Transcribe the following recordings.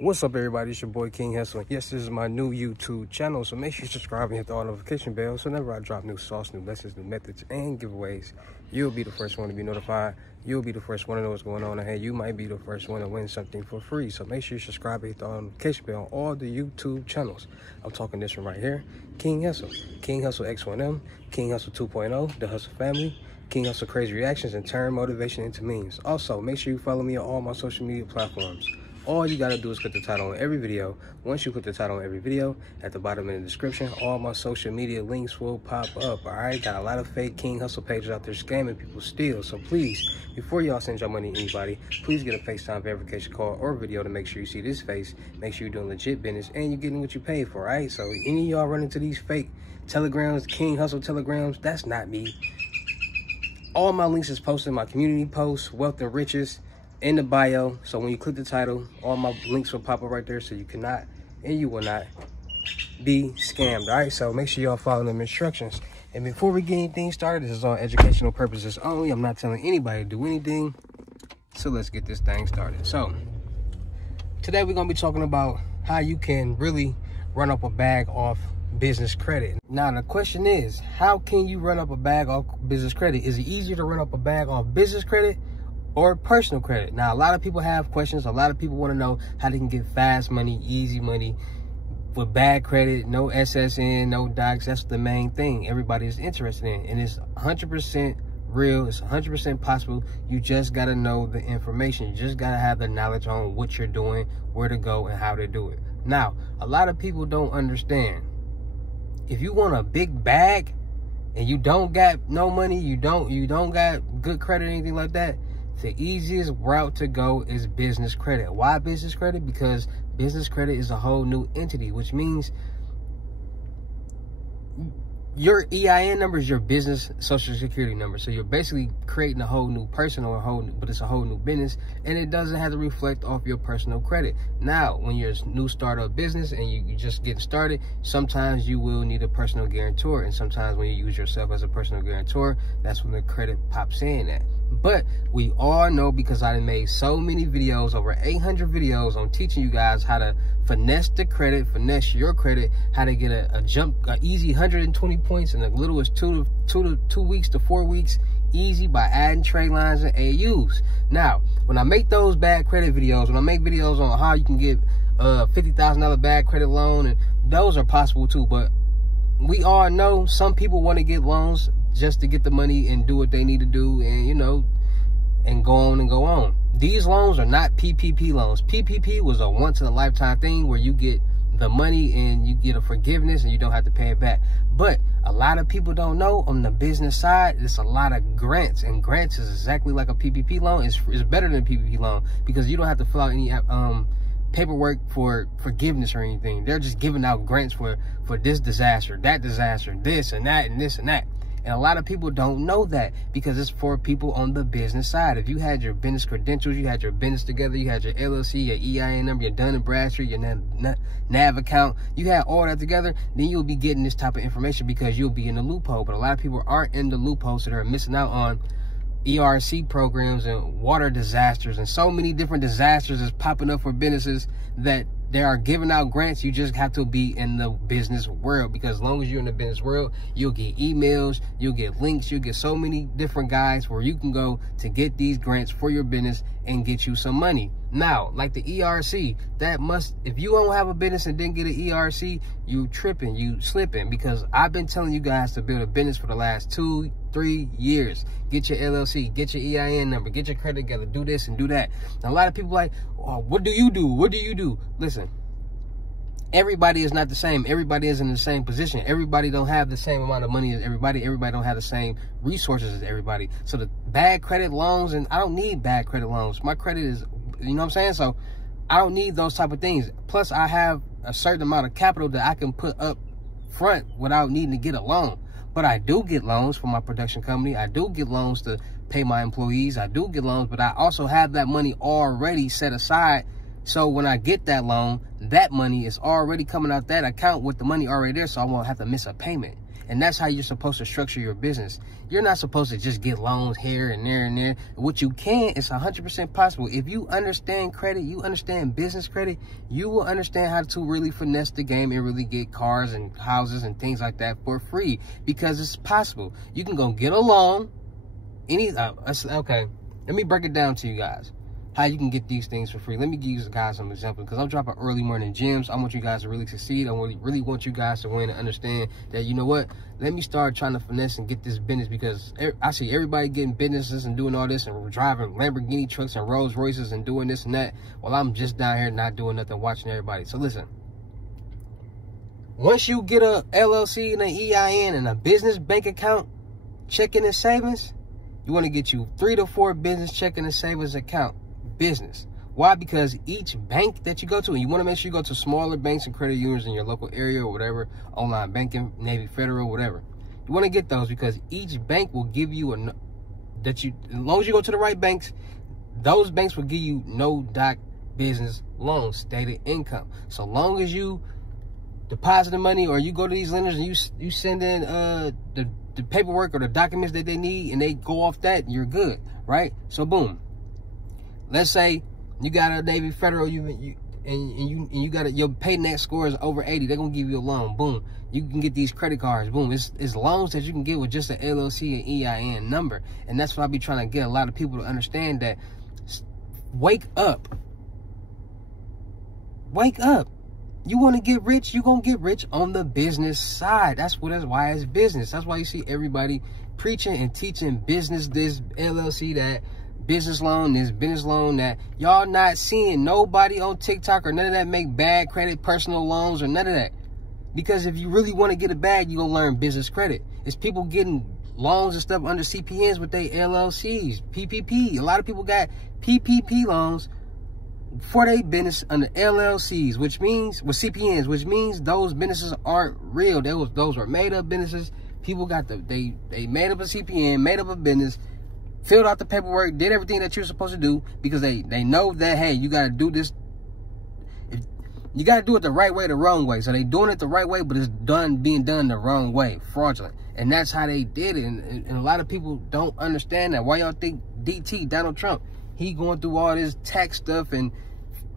What's up, everybody? It's your boy King Hussle. Yes, this is my new YouTube channel, so make sure you subscribe and hit the all notification bell so whenever I drop new sauce, new lessons, new methods, and giveaways, you'll be the first one to be notified. You'll be the first one to know what's going on, and hey, you might be the first one to win something for free. So make sure you subscribe and hit the all notification bell on all the YouTube channels. I'm talking this one right here, King Hussle, King Hussle X1M, King Hussle 2.0, the Hussle family, King Hussle Crazy Reactions, and turn motivation into memes. Also, make sure you follow me on all my social media platforms. All you gotta do is click the title on every video. Once you click the title on every video, at the bottom in the description, all my social media links will pop up. All right, got a lot of fake King Hussle pages out there scamming people still. So please, before y'all send your money to anybody, please get a FaceTime verification call or video to make sure you see this face. Make sure you're doing legit business and you're getting what you paid for. All right, so any of y'all run into these fake telegrams, King Hussle telegrams, that's not me. All my links is posted in my community posts, Wealth and Riches, in the bio. So when you click the title, all my links will pop up right there, so you cannot and you will not be scammed. All right, so make sure y'all follow them instructions. And before we get anything started, this is all educational purposes only. I'm not telling anybody to do anything, so let's get this thing started. So today we're gonna be talking about how you can really run up a bag off business credit. Now the question is, how can you run up a bag off business credit? Is it easier to run up a bag off business credit or personal credit? Now, a lot of people have questions. A lot of people want to know how they can get fast money, easy money with bad credit, no SSN, no docs. That's the main thing everybody is interested in. And it's 100% real. It's 100% possible. You just got to know the information. You just got to have the knowledge on what you're doing, where to go, and how to do it. Now, a lot of people don't understand. If you want a big bag and you don't got no money, you don't got good credit or anything like that, the easiest route to go is business credit. Why business credit? Because business credit is a whole new entity, which means your EIN number is your business social security number. So you're basically creating a whole new person or but it's a whole new business, and it doesn't have to reflect off your personal credit. Now, when you're a new startup business and you just getting started, sometimes you will need a personal guarantor, and sometimes when you use yourself as a personal guarantor, that's when the credit pops in at. But we all know, because I made so many videos, over 800 videos on teaching you guys how to finesse the credit, finesse your credit, how to get a easy 120 points in as little as 2 weeks to 4 weeks, easy, by adding trade lines and AUs. Now, when I make those bad credit videos, when I make videos on how you can get a $50,000 bad credit loan, and those are possible too, but we all know some people want to get loans just to get the money and do what they need to do, and you know, and go on and go on. These loans are not PPP loans. PPP was a once-in-a-lifetime thing where you get the money and you get a forgiveness and you don't have to pay it back. But a lot of people don't know, on the business side, there's a lot of grants, and grants is exactly like a PPP loan. It's better than a PPP loan because you don't have to fill out any paperwork for forgiveness or anything. They're just giving out grants for this disaster, that disaster, this and that, and this and that. And a lot of people don't know that because it's for people on the business side. If you had your business credentials, you had your business together, you had your LLC, your EIN number, your Dun & Bradstreet, your NAV account, you had all that together, then you'll be getting this type of information because you'll be in the loophole. But a lot of people aren't in the loophole, so they're missing out on ERC programs and water disasters, and so many different disasters is popping up for businesses that they are giving out grants. You just have to be in the business world, because as long as you're in the business world, you'll get emails, you'll get links, you'll get so many different guides where you can go to get these grants for your business and get you some money. Now, like the ERC, if you don't have a business and didn't get an ERC, you tripping, you slipping, because I've been telling you guys to build a business for the last 2-3 years. Get your LLC, get your EIN number, get your credit together, do this and do that. And a lot of people like, oh, what do you do? What do you do? Listen, everybody is not the same. Everybody is in the same position. Everybody don't have the same amount of money as everybody. Everybody don't have the same resources as everybody. So the bad credit loans, and I don't need bad credit loans. My credit is, you know what I'm saying? So I don't need those type of things. Plus, I have a certain amount of capital that I can put up front without needing to get a loan. But I do get loans for my production company. I do get loans to pay my employees. I do get loans, but I also have that money already set aside. So when I get that loan, that money is already coming out that account with the money already there, so I won't have to miss a payment. And that's how you're supposed to structure your business. You're not supposed to just get loans here and there and there. What you can, it's 100% possible. If you understand credit, you understand business credit, you will understand how to really finesse the game and really get cars and houses and things like that for free, because it's possible. You can go get a loan. Okay, let me break it down to you guys. How you can get these things for free. Let me give you guys some examples, because I'm dropping early morning gems. I want you guys to really succeed. I really want you guys to win and understand that, you know what, let me start trying to finesse and get this business, because I see everybody getting businesses and doing all this and driving Lamborghini trucks and Rolls Royces and doing this and that, while I'm just down here not doing nothing, watching everybody. So listen, once you get a LLC and an EIN and a business bank account, checking and savings, you want to get you 3 to 4 business checking and savings account. Business. Why? Because each bank that you go to, and you want to make sure you go to smaller banks and credit unions in your local area or whatever, online banking, Navy Federal, whatever. You want to get those, because each bank will give you as long as you go to the right banks, those banks will give you no doc business loans, stated income. So long as you deposit the money, or you go to these lenders and you send in the paperwork or the documents that they need, and they go off that, you're good, right? So boom. Let's say you got a Navy Federal, you got your pay net score is over 80. They're gonna give you a loan. Boom. You can get these credit cards. Boom. It's loans that you can get with just an LLC and EIN number. And that's what I be trying to get a lot of people to understand, that wake up. Wake up. You want to get rich, you're gonna get rich on the business side. That's why it's business. That's why you see everybody preaching and teaching business, this LLC, that business loan, this business loan, that. Y'all not seeing nobody on TikTok or none of that make bad credit, personal loans, or none of that. Because if you really want to get a bag, you're gonna learn business credit. It's people getting loans and stuff under CPNs with their LLCs, PPP. A lot of people got PPP loans for their business under LLCs, which means with CPNs, which means those businesses aren't real. Those were made up businesses. People got they made up a CPN, made up a business, filled out the paperwork, did everything that you're supposed to do, because they know that, hey, you got to do this. You got to do it the right way, the wrong way. So they doing it the right way, but it's being done the wrong way, fraudulent. And that's how they did it. And a lot of people don't understand that. Why y'all think DT, Donald Trump, he going through all this tax stuff and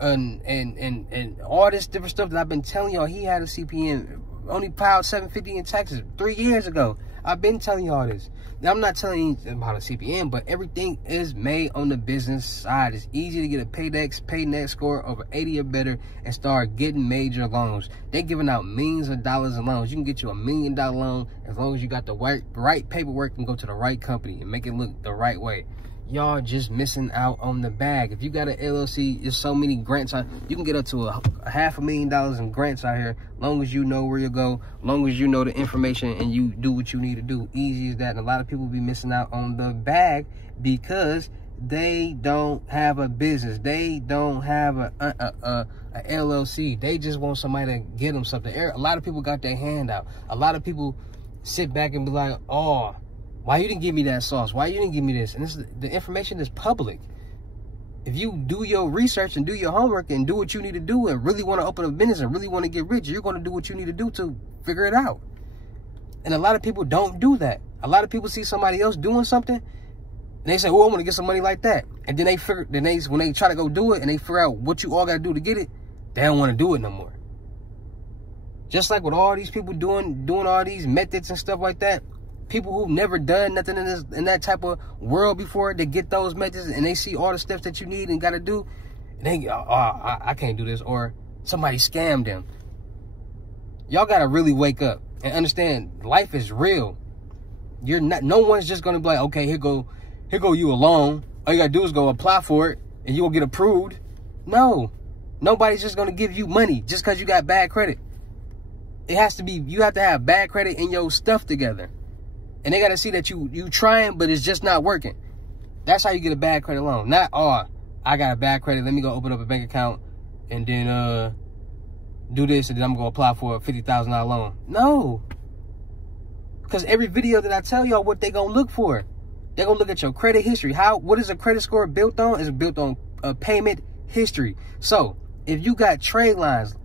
all this different stuff that I've been telling y'all? He had a CPN, only filed $750 in taxes 3 years ago. I've been telling y'all this. Now, I'm not telling you about a CPN, but everything is made on the business side. It's easy to get a pay net score over 80 or better and start getting major loans. They're giving out millions of dollars in loans. You can get you $1 million loan as long as you got the right paperwork and go to the right company and make it look the right way. Y'all just missing out on the bag. If you got an LLC, there's so many grants on. You can get up to a $500,000 in grants out here, long as you know where you go, long as you know the information and you do what you need to do. Easy as that. And a lot of people be missing out on the bag because they don't have a business. They don't have a LLC. They just want somebody to get them something. A lot of people got their hand out. A lot of people sit back and be like, oh, why you didn't give me that sauce? Why you didn't give me this? And the information is public. If you do your research and do your homework and do what you need to do and really want to open a business and really want to get rich, you're going to do what you need to do to figure it out. And a lot of people don't do that. A lot of people see somebody else doing something and they say, oh, I want to get some money like that. And then when they try to go do it and they figure out what you all got to do to get it, they don't want to do it no more. Just like with all these people doing all these methods and stuff like that, people who've never done nothing in that type of world before, they get those methods and they see all the steps that you need and got to do, and they I can't do this, or somebody scammed them. Y'all got to really wake up and understand life is real. No one's just going to be like, okay, here go you a loan. All you got to do is go apply for it and you'll get approved. No, nobody's just going to give you money just because you got bad credit. You have to have bad credit and your stuff together. And they got to see that you trying, but it's just not working. That's how you get a bad credit loan. Not, oh, I got a bad credit, let me go open up a bank account and then do this and then I'm going to apply for a $50,000 loan. No. Because every video that I tell y'all what they going to look for. They're going to look at your credit history. What is a credit score built on? It's built on a payment history. So if you got trade lines,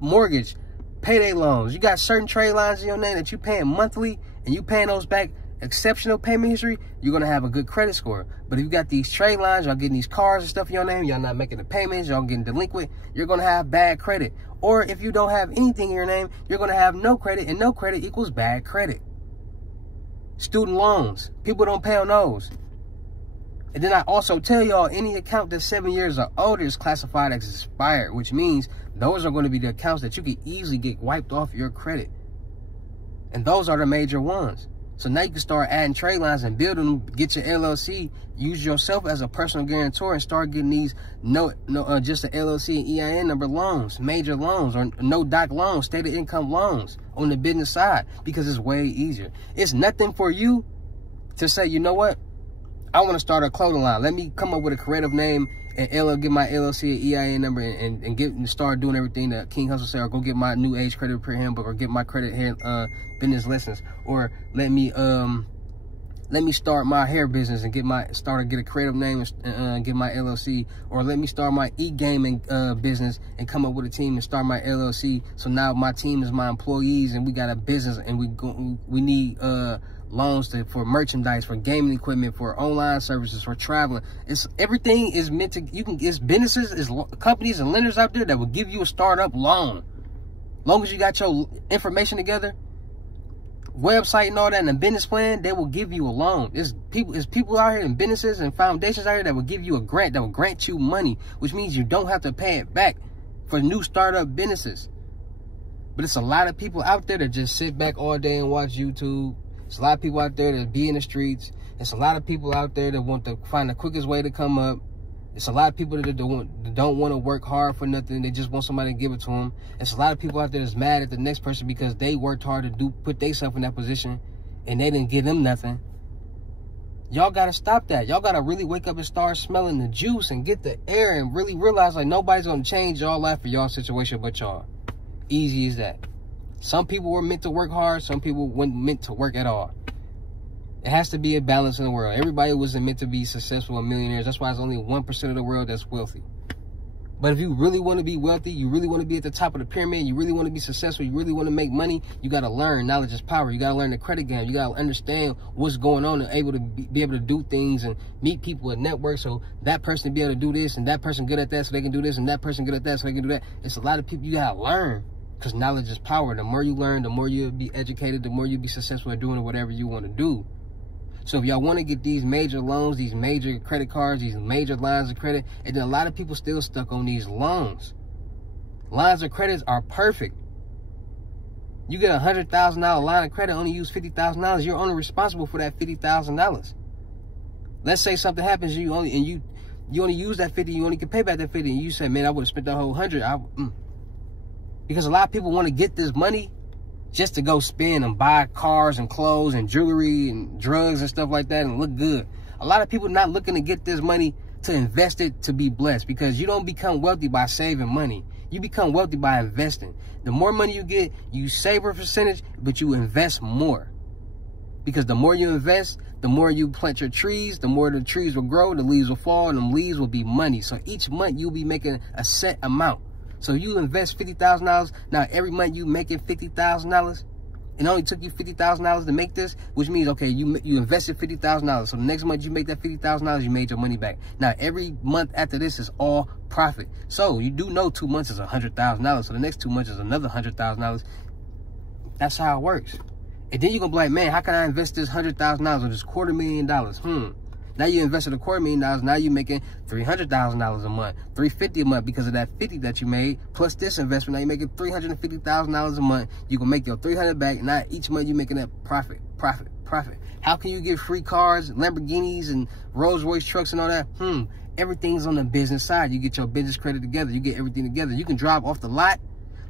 mortgage, payday loans. You got certain trade lines in your name that you paying monthly and you paying those back, exceptional payment history, you're going to have a good credit score. But if you got these trade lines, y'all getting these cars and stuff in your name, y'all not making the payments, y'all getting delinquent, you're going to have bad credit. Or if you don't have anything in your name, you're going to have no credit, and no credit equals bad credit. Student loans, people don't pay on those. And then I also tell y'all, any account that's 7 years or older is classified as expired, which means those are going to be the accounts that you can easily get wiped off your credit. And those are the major ones. So now you can start adding trade lines and building them, get your LLC, use yourself as a personal guarantor, and start getting these just the LLC and EIN number loans, major loans, or no doc loans, stated income loans on the business side, because it's way easier. It's nothing for you to say, you know what, I want to start a clothing line. Let me come up with a creative name and get my LLC and EIN number and start doing everything that King Hussle said, or go get my new age credit repair handbook, or get my credit hair business lessons, or let me start my hair business and get a creative name and get my LLC, or let me start my e-gaming business and come up with a team and start my LLC. So now my team is my employees, and we got a business, and we need loans for merchandise, for gaming equipment, for online services, for traveling. Everything is meant to, it's businesses, companies and lenders out there that will give you a startup loan. Long as you got your information together, website and all that, and a business plan, they will give you a loan. It's people out here in businesses and foundations out here that will give you a grant, that will grant you money, which means you don't have to pay it back for new startup businesses. But it's a lot of people out there that just sit back all day and watch YouTube. There's a lot of people out there that be in the streets. There's a lot of people out there that want to find the quickest way to come up. It's a lot of people that don't want to work hard for nothing. They just want somebody to give it to them. It's a lot of people out there that's mad at the next person because they worked hard to put themselves in that position and they didn't give them nothing. Y'all got to stop that. Y'all got to really wake up and start smelling the juice and get the air and really realize like nobody's going to change y'all life for y'all situation but y'all. Easy as that. Some people were meant to work hard. Some people weren't meant to work at all. It has to be a balance in the world. Everybody wasn't meant to be successful and millionaires. That's why it's only 1% of the world that's wealthy. But if you really want to be wealthy, you really want to be at the top of the pyramid, you really want to be successful, you really want to make money, you got to learn. Knowledge is power. You got to learn the credit game. You got to understand what's going on and be able to do things and meet people and network, so that person be able to do this and that person good at that so they can do this and that person good at that so they can do that. It's a lot of people you got to learn, because knowledge is power. The more you learn, the more you'll be educated, the more you'll be successful at doing whatever you want to do. So if y'all want to get these major loans, these major credit cards, these major lines of credit, and then a lot of people still stuck on these loans. Lines of credits are perfect. You get a $100,000 line of credit, only use $50,000. You're only responsible for that $50,000. Let's say something happens, you only use that 50, you only can pay back that 50, and you say, man, I would have spent that whole 100. Because a lot of people want to get this money just to go spend and buy cars and clothes and jewelry and drugs and stuff like that and look good. A lot of people not looking to get this money to invest it to be blessed, because you don't become wealthy by saving money. You become wealthy by investing. The more money you get, you save a percentage, but you invest more. Because the more you invest, the more you plant your trees, the more the trees will grow, the leaves will fall, and the leaves will be money. So each month you'll be making a set amount. So you invest $50,000. Now every month you making $50,000. It only took you $50,000 to make this, which means, okay, you invested $50,000. So the next month you make that $50,000, you made your money back. Now every month after this is all profit. So you do know 2 months is $100,000. So the next 2 months is another $100,000. That's how it works. And then you're going to be like, man, how can I invest this $100,000 or this $250,000? Now you invested $250,000. Now you're making $300,000 a month, $350,000 a month because of that 50 that you made plus this investment. Now you're making $350,000 a month. You can make your $300 back. Now each month you're making that profit. How can you get free cars, Lamborghinis, and Rolls Royce trucks and all that? Everything's on the business side. You get your business credit together. You get everything together. You can drive off the lot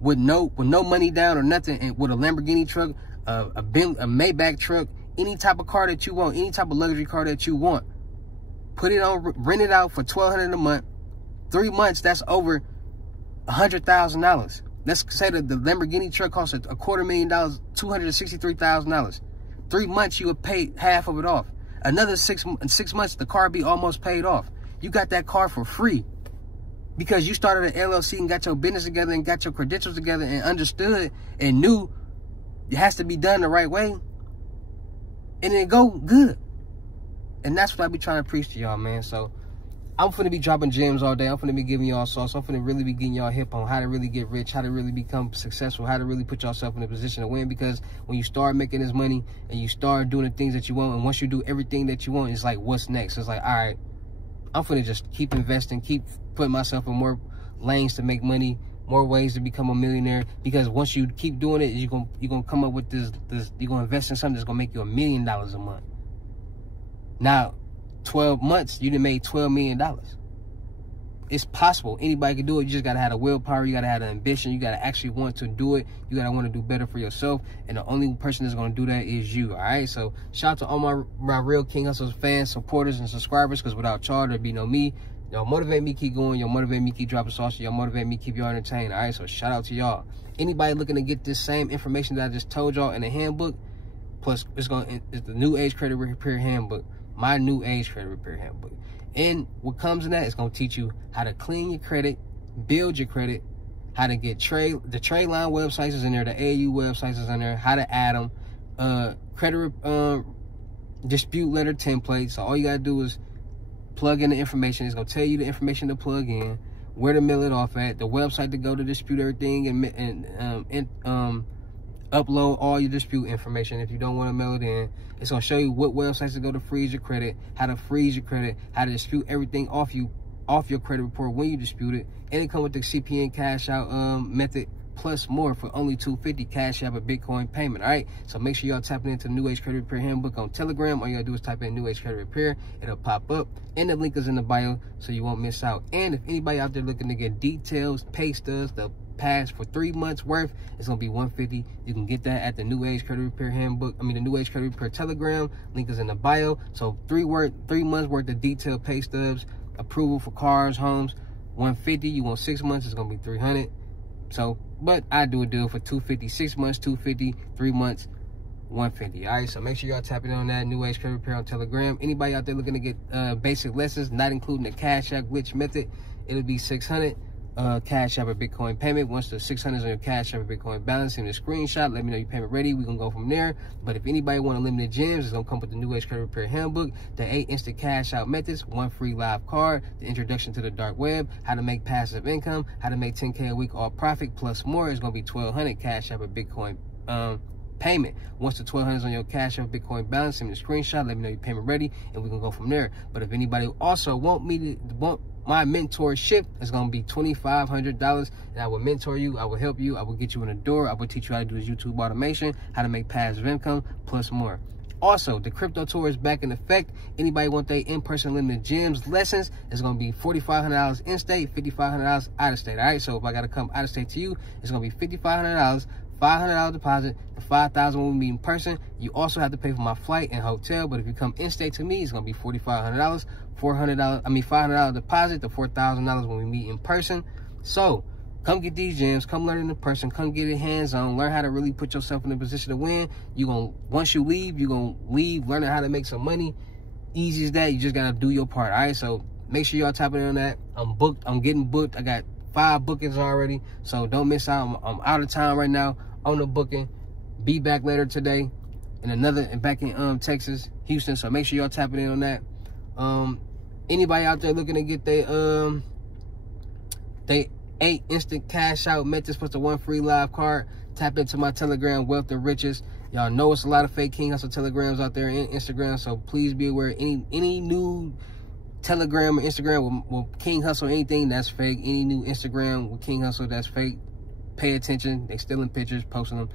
with no money down or nothing, and with a Lamborghini truck, a Maybach truck, any type of car that you want, any type of luxury car that you want. Put it on, rent it out for $1,200 a month. 3 months, that's over $100,000. Let's say that the Lamborghini truck costs $250,000, $263,000. 3 months, you would pay half of it off. Another 6 months, the car be almost paid off. You got that car for free. because you started an LLC and got your business together and got your credentials together and understood and knew it has to be done the right way, and it go good. And that's what I be trying to preach to y'all, man. So I'm finna be dropping gems all day. I'm finna be giving y'all sauce. I'm finna really be getting y'all hip on how to really get rich, how to really become successful, how to really put yourself in a position to win. Because when you start making this money and you start doing the things that you want, and once you do everything that you want, it's like, what's next? It's like, all right, I'm finna just keep investing, keep putting myself in more lanes to make money, more ways to become a millionaire. Because once you keep doing it, you're gonna come up with this you're gonna invest in something that's gonna make you $1 million a month. Now, 12 months, you done made $12 million. It's possible. Anybody can do it. You just got to have the willpower. You got to have the ambition. You got to actually want to do it. You got to want to do better for yourself. And the only person that's going to do that is you. All right. So shout out to all my real King Hussle fans, supporters, and subscribers. Because without y'all, there'd be no me. Y'all motivate me, keep going. Y'all motivate me, keep dropping sauce. Y'all motivate me, keep y'all entertained. All right. So shout out to y'all. Anybody looking to get this same information that I just told y'all in the handbook, plus it's the New Age Credit Repair Handbook. My New Age Credit Repair Handbook. And what comes in that is going to teach you how to clean your credit, build your credit, how to get the trade line websites is in there, the AU websites is in there, how to add them, credit dispute letter templates. So all you got to do is plug in the information. It's going to tell you the information to plug in, where to mail it off at, the website to go to dispute everything, and upload all your dispute information if you don't want to mail it in. It's going to show you what websites to go to freeze your credit, how to freeze your credit, how to dispute everything off your credit report when you dispute it. And it comes with the CPN cash out method plus more for only $250 cash out a Bitcoin payment. All right, so make sure y'all tapping into the New Age Credit Repair Handbook on Telegram. All you gotta do is type in New Age Credit Repair. It'll pop up, and the link is in the bio so you won't miss out. And if anybody out there looking to get details, pay stubs, the pass for 3 months worth, it's gonna be $150. You can get that at the New Age Credit Repair Handbook. I mean, the New Age Credit Repair Telegram. Link is in the bio. So 3 months worth of detailed pay stubs, approval for cars, homes, $150. You want 6 months, it's gonna be $300. So, but I do a deal for $250, 6 months, $250, 3 months, $150. All right, so make sure y'all tapping on that New Age Credit Repair on Telegram. Anybody out there looking to get basic lessons, not including the cash out glitch method, it'll be $600. Cash App or Bitcoin payment. Once the 600 is on your Cash App or Bitcoin balance, in the screenshot, let me know your payment ready. We're gonna go from there. But if anybody want unlimited gems, it's gonna come with the New Age Credit Repair Handbook, the 8 instant cash out methods, 1 free live card, the introduction to the dark web, how to make passive income, how to make 10K a week all profit, plus more. It's gonna be $1,200 Cash App or Bitcoin payment. Once the $1,200 is on your Cash App Bitcoin balance, send me the screenshot, let me know your payment ready, and we can go from there. But if anybody also want my mentorship, is going to be $2,500, and I will mentor you, I will help you, I will get you in the door, I will teach you how to do this YouTube automation, how to make passive income, plus more. Also, the crypto tour is back in effect. Anybody want their in-person limited gems lessons, it's going to be $4,500 in-state, $5,500 out-of-state. All right, so if I got to come out-of-state to you, it's going to be $5,500, $500 deposit, and $5,000 when we meet in person. You also have to pay for my flight and hotel, but if you come in-state to me, it's going to be $4,500, $500 deposit to $4,000 when we meet in person. So come get these gems, come learn in person, come get it hands-on, learn how to really put yourself in a position to win. Once you leave, you're gonna leave learning how to make some money. Easy as that. You just gotta do your part. All right, so make sure y'all tapping in on that. I'm booked, I'm getting booked. I got 5 bookings already, so don't miss out. I'm out of town right now on the booking. Be back later today and back in Texas, Houston. So make sure y'all tapping in on that. Anybody out there looking to get they 8 instant cash out methods plus the 1 free live card, tap into my Telegram, Wealth of Riches. Y'all know it's a lot of fake King Hussle Telegrams out there in Instagram, so please be aware. Any new Telegram or Instagram with King Hussle, anything that's fake, any new Instagram with King Hussle that's fake, pay attention. They stealing pictures, posting them,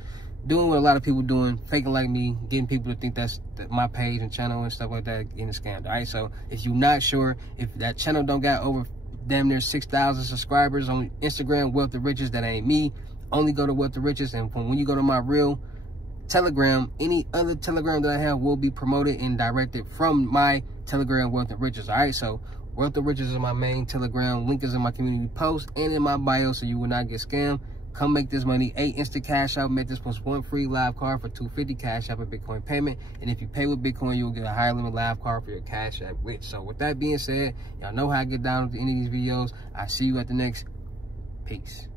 doing what a lot of people doing, faking like me, getting people to think that's my page and channel and stuff like that, getting scammed. All right, so if you're not sure, if that channel don't got over damn near 6,000 subscribers on Instagram, Wealth of Riches, that ain't me. Only go to Wealth of Riches, and when you go to my real Telegram, any other Telegram that I have will be promoted and directed from my Telegram, Wealth of Riches. All right, so Wealth of Riches is my main Telegram. Link is in my community post and in my bio, so you will not get scammed. Come make this money. 8 instant cash out. Make this plus 1 free live card for $250 cash app and Bitcoin payment. And if you pay with Bitcoin, you'll get a higher limit live card for your cash app with. So with that being said, y'all know how I get down at the end of these videos. I see you at the next. Peace.